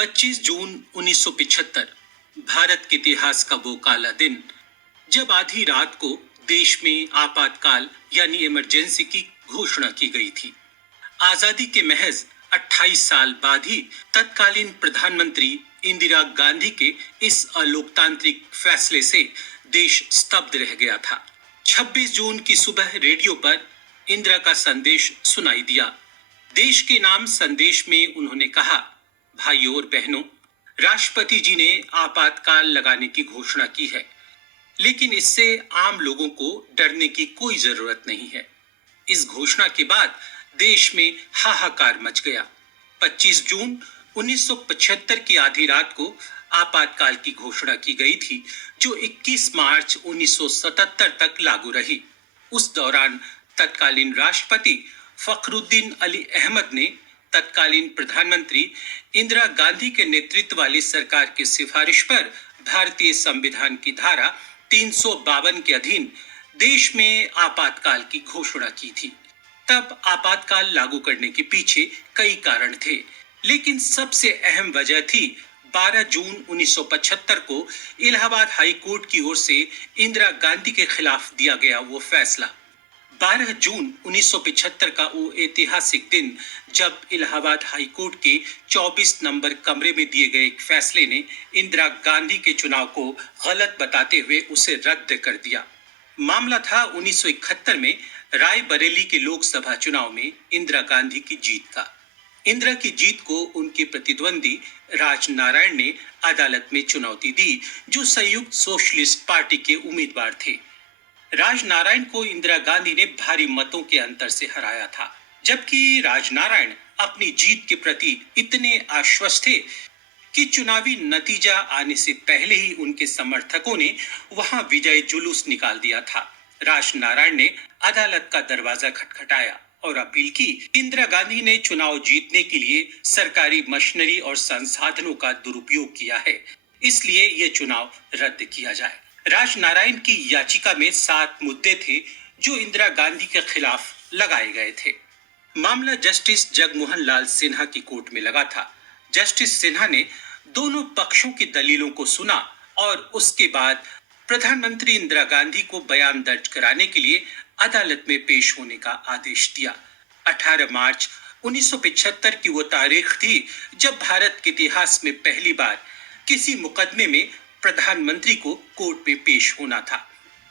25 जून 1975 भारत के इतिहास का वो काला दिन जब आधी रात को देश में आपातकाल यानी इमरजेंसी की घोषणा की गई थी। आजादी के महज 28 साल बाद ही तत्कालीन प्रधानमंत्री इंदिरा गांधी के इस अलोकतांत्रिक फैसले से देश स्तब्ध रह गया था। 26 जून की सुबह रेडियो पर इंदिरा का संदेश सुनाई दिया। देश के नाम संदेश में उन्होंने कहा, भाइयों और बहनों, राष्ट्रपति जी ने आपातकाल लगाने की घोषणा की है, लेकिन इससे आम लोगों को डरने की कोई जरूरत नहीं है। इस घोषणा के बाद देश में हाहाकार मच गया। 25 जून 1975 की आधी रात को आपातकाल की घोषणा की गई थी, जो 21 मार्च 1977 तक लागू रही। उस दौरान तत्कालीन राष्ट्रपति फखरुद्दीन अली अहमद ने तत्कालीन प्रधानमंत्री इंदिरा गांधी के नेतृत्व वाली सरकार की सिफारिश पर भारतीय संविधान की धारा 352 के अधीन देश में आपातकाल की घोषणा की थी। तब आपातकाल लागू करने के पीछे कई कारण थे, लेकिन सबसे अहम वजह थी 12 जून 1975 को इलाहाबाद हाई कोर्ट की ओर से इंदिरा गांधी के खिलाफ दिया गया वो फैसला। 12 जून 1975 का वो ऐतिहासिक दिन जब इलाहाबाद हाई कोर्ट के 24 नंबर कमरे में दिए गए एक फैसले ने इंदिरा गांधी के चुनाव को गलत बताते हुए उसे रद्द कर दिया। मामला था 1971 में रायबरेली के लोकसभा चुनाव में इंदिरा गांधी की जीत का। इंदिरा की जीत को उनके प्रतिद्वंदी राजनारायण ने अदालत में चुनौती दी, जो संयुक्त सोशलिस्ट पार्टी के उम्मीदवार थे। राजनारायण को इंदिरा गांधी ने भारी मतों के अंतर से हराया था, जबकि राजनारायण अपनी जीत के प्रति इतने आश्वस्त थे कि चुनावी नतीजा आने से पहले ही उनके समर्थकों ने वहां विजय जुलूस निकाल दिया था। राजनारायण ने अदालत का दरवाजा खटखटाया और अपील की। इंदिरा गांधी ने चुनाव जीतने के लिए सरकारी मशीनरी और संसाधनों का दुरुपयोग किया है, इसलिए ये चुनाव रद्द किया जाए। राजनारायण की याचिका में 7 मुद्दे थे जो इंदिरा गांधी के खिलाफ लगाए गए थे। मामला जस्टिस जगमोहन लाल सिन्हा की कोर्ट में लगा था। जस्टिस सिन्हा ने दोनों पक्षों की दलीलों को सुना और उसके बाद प्रधानमंत्री इंदिरा गांधी को बयान दर्ज कराने के लिए अदालत में पेश होने का आदेश दिया। 18 मार्च 1975 की वो तारीख थी जब भारत के इतिहास में पहली बार किसी मुकदमे में प्रधानमंत्री को कोर्ट में पेश होना था।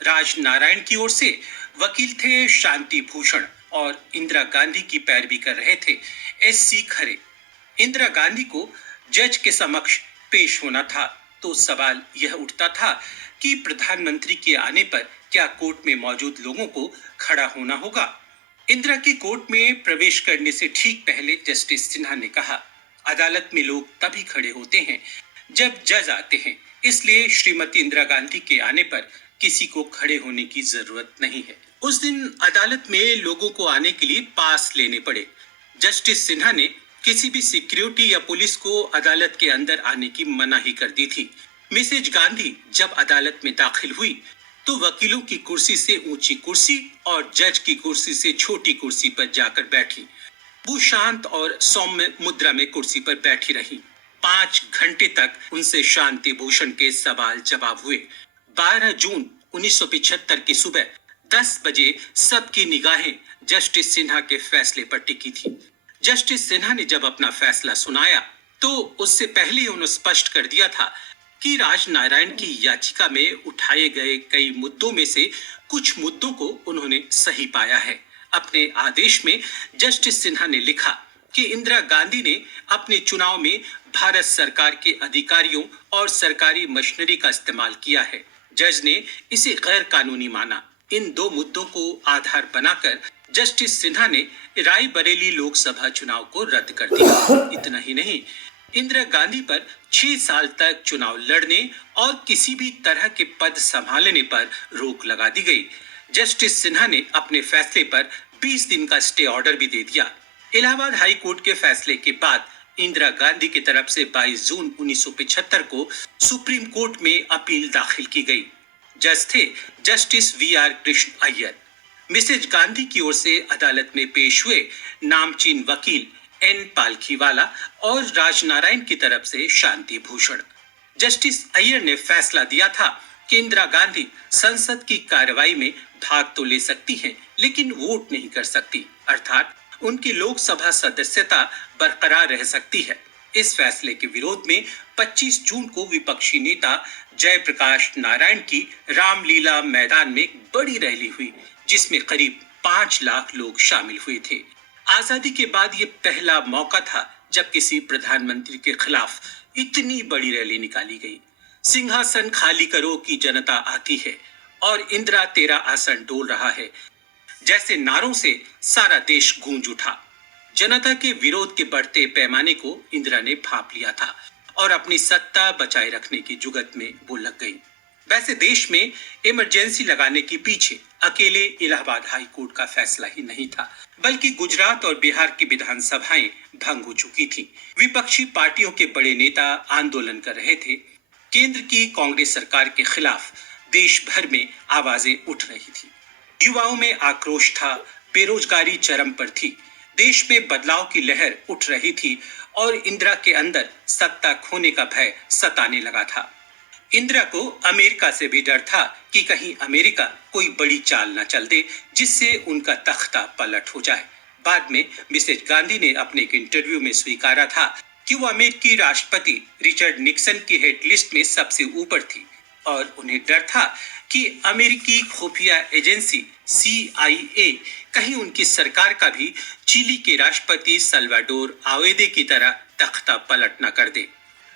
राजनारायण की ओर से वकील थे शांति भूषण और इंदिरा गांधी की पैरवी कर रहे थे एस.सी. खरे। इंदिरा गांधी को जज के समक्ष पेश होना था, तो सवाल यह उठता था कि प्रधानमंत्री के आने पर क्या कोर्ट में मौजूद लोगों को खड़ा होना होगा। इंदिरा की कोर्ट में प्रवेश करने से ठीक पहले जस्टिस सिन्हा ने कहा, अदालत में लोग तभी खड़े होते हैं जब जज आते हैं, इसलिए श्रीमती इंदिरा गांधी के आने पर किसी को खड़े होने की जरूरत नहीं है। उस दिन अदालत में लोगों को आने के लिए पास लेने पड़े। जस्टिस सिन्हा ने किसी भी सिक्योरिटी या पुलिस को अदालत के अंदर आने की मनाही कर दी थी। मिसेज गांधी जब अदालत में दाखिल हुई तो वकीलों की कुर्सी से ऊंची कुर्सी और जज की कुर्सी से छोटी कुर्सी पर जाकर बैठी। वो शांत और सौम्य मुद्रा में कुर्सी पर बैठी रही। 5 घंटे तक उनसे शांति भूषण के सवाल जवाब हुए। 12 जून 1975 की सुबह 10 बजे सबकी निगाहें जस्टिस सिन्हा के फैसले पर टिकी थी। जस्टिस सिन्हा ने जब अपना फैसला सुनाया तो उससे पहले उन्होंने स्पष्ट कर दिया था कि राजनारायण की याचिका में उठाए गए कई मुद्दों में से कुछ मुद्दों को उन्होंने सही पाया है। अपने आदेश में जस्टिस सिन्हा ने लिखा कि इंदिरा गांधी ने अपने चुनाव में भारत सरकार के अधिकारियों और सरकारी मशीनरी का इस्तेमाल किया है। जज ने इसे गैर कानूनी माना। इन 2 मुद्दों को आधार बनाकर जस्टिस सिन्हा ने रायबरेली लोकसभा चुनाव को रद्द कर दिया। इतना ही नहीं, इंदिरा गांधी पर 6 साल तक चुनाव लड़ने और किसी भी तरह के पद संभालने पर रोक लगा दी गई। जस्टिस सिन्हा ने अपने फैसले पर 20 दिन का स्टे ऑर्डर भी दे दिया। इलाहाबाद हाई कोर्ट के फैसले के बाद इंदिरा गांधी की तरफ से 22 जून 1975 को सुप्रीम कोर्ट में अपील दाखिल की गई। जज थे justice V R. Krishna Iyer. Mrs Gandhi की ओर से अदालत में पेश हुए नामचीन वकील एन पालखीवाला और राजनारायण की तरफ से शांति भूषण। जस्टिस अय्यर ने फैसला दिया था कि इंदिरा गांधी संसद की कार्रवाई में भाग तो ले सकती हैं, लेकिन वोट नहीं कर सकती, अर्थात उनकी लोकसभा सदस्यता बरकरार रह सकती है। इस फैसले के विरोध में 25 जून को विपक्षी नेता जयप्रकाश नारायण की रामलीला मैदान में एक बड़ी रैली हुई, जिसमें करीब 5 लाख लोग शामिल हुए थे। आजादी के बाद ये पहला मौका था जब किसी प्रधानमंत्री के खिलाफ इतनी बड़ी रैली निकाली गई। सिंहासन खाली करो की जनता आती है और इंदिरा तेरा आसन डोल रहा है जैसे नारों से सारा देश गूंज उठा। जनता के विरोध के बढ़ते पैमाने को इंदिरा ने भांप लिया था और अपनी सत्ता बचाए रखने की जुगत में वो लग गई। वैसे देश में इमरजेंसी लगाने के पीछे अकेले इलाहाबाद हाई कोर्ट का फैसला ही नहीं था, बल्कि गुजरात और बिहार की विधानसभाएं भंग हो चुकी थी। विपक्षी पार्टियों के बड़े नेता आंदोलन कर रहे थे। केंद्र की कांग्रेस सरकार के खिलाफ देश भर में आवाजें उठ रही थी। युवाओं में आक्रोश था, बेरोजगारी चरम पर थी, देश में बदलाव की लहर उठ रही थी और इंदिरा के अंदर सत्ता खोने का भय सताने लगा था। इंदिरा को अमेरिका से भी डर था कि कहीं अमेरिका कोई बड़ी चाल न चल दे जिससे उनका तख्ता पलट हो जाए। बाद में मिसेज गांधी ने अपने एक इंटरव्यू में स्वीकारा था कि वो अमेरिकी राष्ट्रपति रिचर्ड निक्सन की हिट लिस्ट में सबसे ऊपर थी और उन्हें डर था कि अमेरिकी खुफिया एजेंसी CIA कहीं उनकी सरकार का भी चिली के राष्ट्रपति सल्वाडोर आवेदे की तरह तख्ता पलट न कर दे।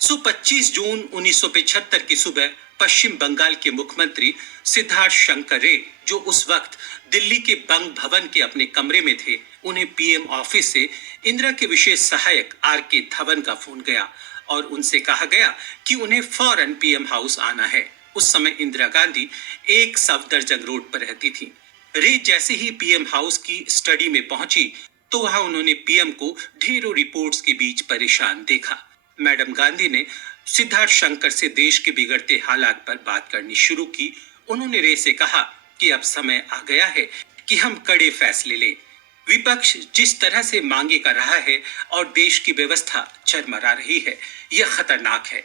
25 जून 1975 की सुबह पश्चिम बंगाल के मुख्यमंत्री सिद्धार्थ शंकर रे, जो उस वक्त दिल्ली के बंग भवन के अपने कमरे में थे, उन्हें PM ऑफिस से इंदिरा के विशेष सहायक RK धवन का फोन गया और उनसे कहा गया कि उन्हें फौरन PM हाउस आना है। उस समय इंदिरा गांधी एक सफदरजंग रोड पर रहती थी। रे जैसे ही PM हाउस की स्टडी में पहुंची तो वहां उन्होंने PM को ढेरों रिपोर्ट्स के बीच परेशान देखा। मैडम गांधी ने सिद्धार्थ शंकर से देश के बिगड़ते हालात पर बात करनी शुरू की। उन्होंने रे से कहा कि अब समय आ गया है कि हम कड़े फैसले लें। विपक्ष जिस तरह से मांगे कर रहा है और देश की व्यवस्था चरमरा रही है, यह खतरनाक है।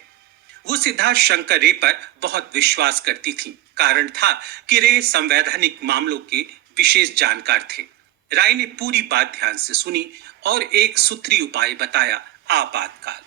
वो सिद्धार्थ शंकर रे पर बहुत विश्वास करती थी। कारण था कि रे संवैधानिक मामलों के विशेष जानकार थे। राय ने पूरी बात ध्यान से सुनी और एक सूत्री उपाय बताया, आपातकाल।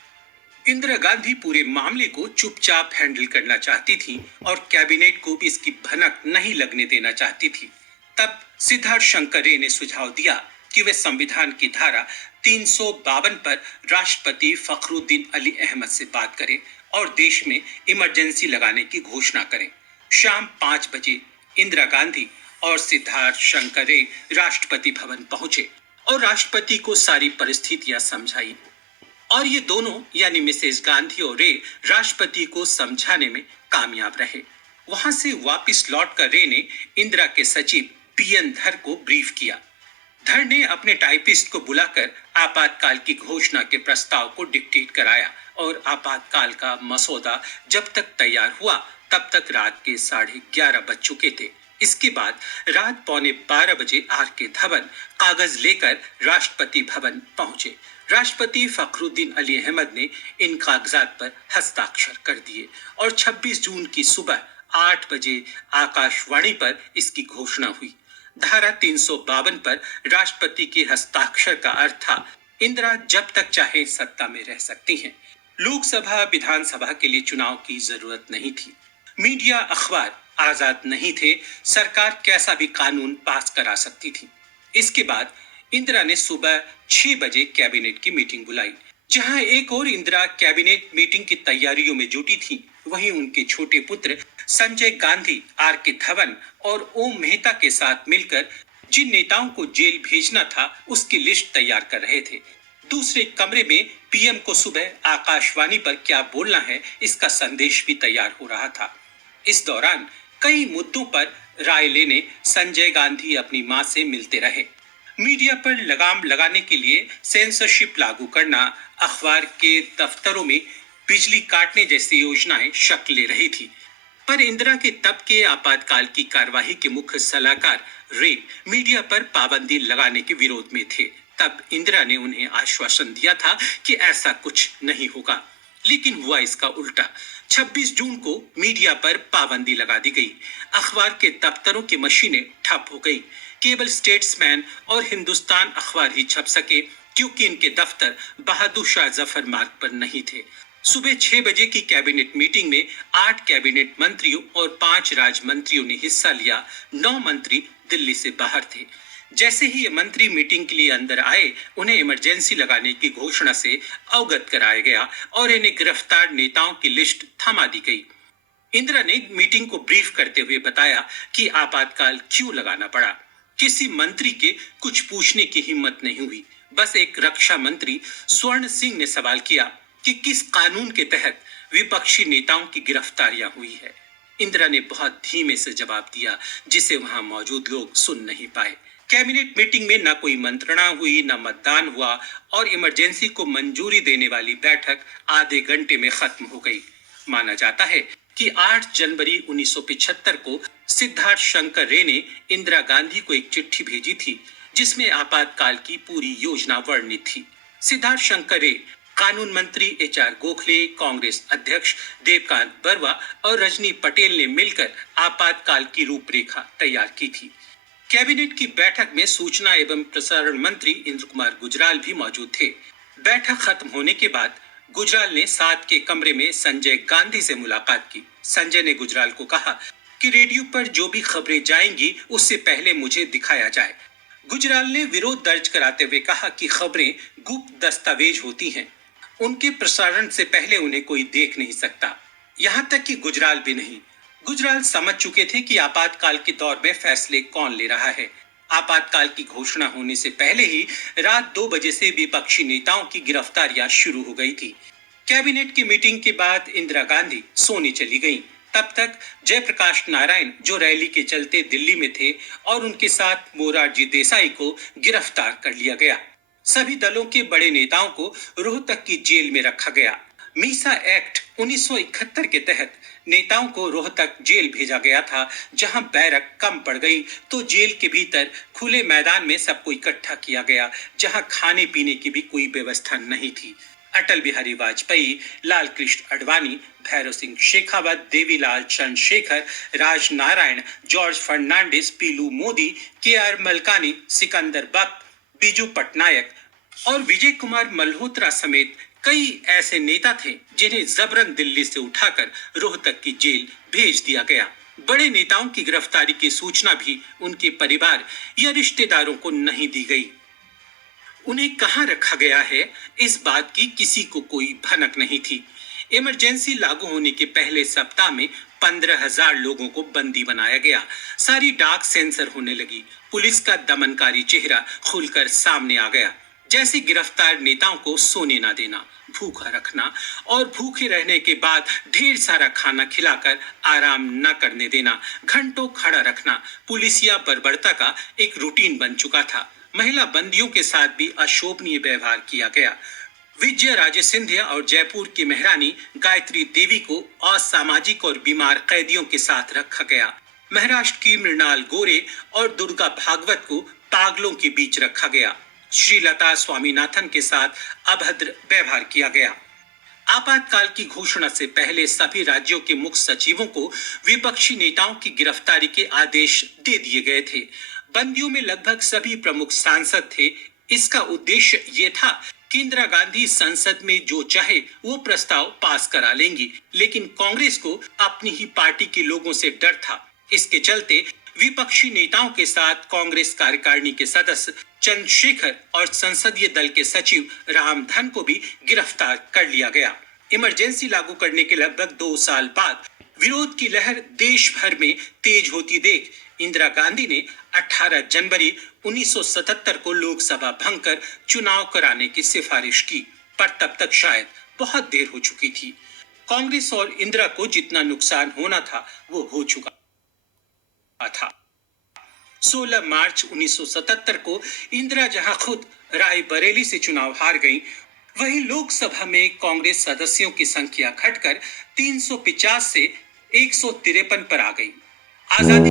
इंदिरा गांधी पूरे मामले को चुपचाप हैंडल करना चाहती थी और कैबिनेट को भी इसकी भनक नहीं लगने देना चाहती थी। तब सिद्धार्थ शंकर रे ने सुझाव दिया कि वे संविधान की धारा 352 पर राष्ट्रपति फखरुद्दीन अली अहमद से बात करें और देश में इमरजेंसी लगाने की घोषणा करें। शाम 5 बजे इंदिरा गांधी और सिद्धार्थ शंकर रे राष्ट्रपति भवन पहुंचे और राष्ट्रपति को सारी परिस्थितियां समझाई और ये दोनों यानी मिसेज गांधी और रे राष्ट्रपति को समझाने में कामयाब रहे। वहां से वापस लौटकर रे ने इंदिरा के सचिव PN धर को ब्रीफ किया। धर ने अपने टाइपिस्ट को बुलाकर आपातकाल की घोषणा के प्रस्ताव को डिक्टेट कराया और आपातकाल का मसौदा जब तक तैयार हुआ तब तक रात के 11:30 बज चुके थे। इसके बाद रात 11:45 बजे RK धवन कागज लेकर राष्ट्रपति भवन पहुंचे। राष्ट्रपति फखरुद्दीन अली अहमद ने इन कागजात पर हस्ताक्षर कर दिए और 26 जून की सुबह 8 बजे आकाशवाणी पर इसकी घोषणा हुई। धारा 352 पर राष्ट्रपति के हस्ताक्षर का अर्थ था, इंदिरा जब तक चाहे सत्ता में रह सकती हैं। लोकसभा विधानसभा के लिए चुनाव की जरूरत नहीं थी। मीडिया अखबार आजाद नहीं थे। सरकार कैसा भी कानून पास करा सकती थी। इसके बाद इंदिरा ने सुबह 6 बजे कैबिनेट की मीटिंग बुलाई। जहां एक और इंदिरा कैबिनेट मीटिंग की तैयारियों में जुटी थी, वहीं उनके छोटे पुत्र संजय गांधी RK धवन और ओम मेहता के साथ मिलकर जिन नेताओं को जेल भेजना था उसकी लिस्ट तैयार कर रहे थे। दूसरे कमरे में PM को सुबह आकाशवाणी पर क्या बोलना है इसका संदेश भी तैयार हो रहा था। इस दौरान कई मुद्दों पर राय लेने संजय गांधी अपनी मां से मिलते रहे। मीडिया पर लगाम लगाने के लिए सेंसरशिप लागू करना, अखबार के दफ्तरों में बिजली काटने जैसी योजनाएं शक्ल ले रही थी। पर इंदिरा के तब के आपातकाल की कार्यवाही के मुख्य सलाहकार रे मीडिया पर पाबंदी लगाने के विरोध में थे। तब इंदिरा ने उन्हें आश्वासन दिया था कि ऐसा कुछ नहीं होगा, लेकिन हुआ इसका उल्टा। 26 जून को मीडिया पर पाबंदी लगा दी गई। अखबार के दफ्तरों की मशीनें ठप हो गई। केवल स्टेट्समैन और हिंदुस्तान अखबार ही छप सके, क्योंकि इनके दफ्तर बहादुर शाह जफर मार्ग पर नहीं थे। सुबह 6 बजे की कैबिनेट मीटिंग में 8 कैबिनेट मंत्रियों और 5 राज्य मंत्रियों ने हिस्सा लिया। 9 मंत्री दिल्ली से बाहर थे। जैसे ही ये मंत्री मीटिंग के लिए अंदर आए, उन्हें इमरजेंसी लगाने की घोषणा से अवगत कराया गया और इन्हें गिरफ्तार नेताओं की लिस्ट थमा दी गई। इंदिरा ने मीटिंग को ब्रीफ करते हुए बताया कि आपातकाल क्यों लगाना पड़ा। किसी मंत्री के कुछ पूछने की हिम्मत नहीं हुई। बस एक रक्षा मंत्री स्वर्ण सिंह ने सवाल किया कि किस कानून के तहत विपक्षी नेताओं की गिरफ्तारियां हुई है। इंदिरा ने बहुत धीमे से जवाब दिया, जिसे वहां मौजूद लोग सुन नहीं पाए। कैबिनेट मीटिंग में न कोई मंत्रणा हुई, न मतदान हुआ और इमरजेंसी को मंजूरी देने वाली बैठक आधे घंटे में खत्म हो गई। माना जाता है कि 8 जनवरी 1975 को सिद्धार्थ शंकर रे ने इंदिरा गांधी को एक चिट्ठी भेजी थी, जिसमें आपातकाल की पूरी योजना वर्णित थी। सिद्धार्थ शंकर रे, कानून मंत्री एच.आर. गोखले, कांग्रेस अध्यक्ष देवकांत बरवा और रजनी पटेल ने मिलकर आपातकाल की रूपरेखा तैयार की थी। कैबिनेट की बैठक में सूचना एवं प्रसारण मंत्री इंद्र कुमार गुजराल भी मौजूद थे। बैठक खत्म होने के बाद गुजराल ने साथ के कमरे में संजय गांधी से मुलाकात की। संजय ने गुजराल को कहा कि रेडियो पर जो भी खबरें जाएंगी उससे पहले मुझे दिखाया जाए। गुजराल ने विरोध दर्ज कराते हुए कहा कि खबरें गुप्त दस्तावेज होती हैं, उनके प्रसारण से पहले उन्हें कोई देख नहीं सकता। यहाँ तक कि गुजराल भी नहीं। गुजराल समझ चुके थे कि आपातकाल के दौर में फैसले कौन ले रहा है। आपातकाल की घोषणा होने से पहले ही रात 2 बजे से विपक्षी नेताओं की गिरफ्तारियां शुरू हो गई थी। कैबिनेट की मीटिंग के बाद इंदिरा गांधी सोने चली गईं। तब तक जयप्रकाश नारायण, जो रैली के चलते दिल्ली में थे, और उनके साथ मोरारजी देसाई को गिरफ्तार कर लिया गया। सभी दलों के बड़े नेताओं को रोहतक की जेल में रखा गया। मीसा एक्ट 1971 के तहत नेताओं को रोहतक जेल भेजा गया था, जहां बैरक कम पड़ गई तो जेल के भीतर खुले मैदान में सबको इकट्ठा किया गया, जहां खाने पीने की भी कोई व्यवस्था नहीं थी। अटल बिहारी वाजपेयी, लाल कृष्ण आडवाणी, भैरव सिंह शेखावत, देवीलाल चंद्रशेखर, राज नारायण, जॉर्ज फर्नांडिस, पीलू मोदी, के.आर. मलकानी, सिकंदर बख्त, बीजू पटनायक और विजय कुमार मल्होत्रा समेत कई ऐसे नेता थे जिन्हें जबरन दिल्ली से उठाकर रोहतक की जेल भेज दिया गया। बड़े नेताओं की गिरफ्तारी की सूचना भी उनके परिवार या रिश्तेदारों को नहीं दी गई। उन्हें कहां रखा गया है, इस बात की किसी को कोई भनक नहीं थी। इमरजेंसी लागू होने के पहले सप्ताह में 15,000 लोगों को बंदी बनाया गया। सारी डाक सेंसर होने लगी। पुलिस का दमनकारी चेहरा खुलकर सामने आ गया। जैसे गिरफ्तार नेताओं को सोने ना देना, भूखा रखना और भूखे रहने के बाद ढेर सारा खाना खिलाकर आराम न करने देना, घंटों खड़ा रखना पुलिसिया बर्बरता का एक रूटीन बन चुका था। महिला बंदियों के साथ भी अशोभनीय व्यवहार किया गया। विजय राजे सिंधिया और जयपुर की महारानी गायत्री देवी को असामाजिक और बीमार कैदियों के साथ रखा गया। महाराष्ट्र की मृणाल गोरे और दुर्गा भागवत को पागलों के बीच रखा गया। श्रीलता स्वामीनाथन के साथ अभद्र व्यवहार किया गया। आपातकाल की घोषणा से पहले सभी राज्यों के मुख्य सचिवों को विपक्षी नेताओं की गिरफ्तारी के आदेश दे दिए गए थे। बंदियों में लगभग सभी प्रमुख सांसद थे। इसका उद्देश्य ये था कि इंदिरा गांधी संसद में जो चाहे वो प्रस्ताव पास करा लेंगी, लेकिन कांग्रेस को अपनी ही पार्टी के लोगों से डर था। इसके चलते विपक्षी नेताओं के साथ कांग्रेस कार्यकारिणी के सदस्य चंद्रशेखर और संसदीय दल के सचिव रामधन को भी गिरफ्तार कर लिया गया। इमरजेंसी लागू करने के लगभग 2 साल बाद विरोध की लहर देश भर में तेज होती देख इंदिरा गांधी ने 18 जनवरी 1977 को लोकसभा भंग कर चुनाव कराने की सिफारिश की, पर तब तक शायद बहुत देर हो चुकी थी। कांग्रेस और इंदिरा को जितना नुकसान होना था वो हो चुका था। 16 मार्च 1977 को इंदिरा जहां खुद रायबरेली से चुनाव हार गईं, वहीं लोकसभा में कांग्रेस सदस्यों की संख्या घटकर 350 से 153 पर आ गई। आजादी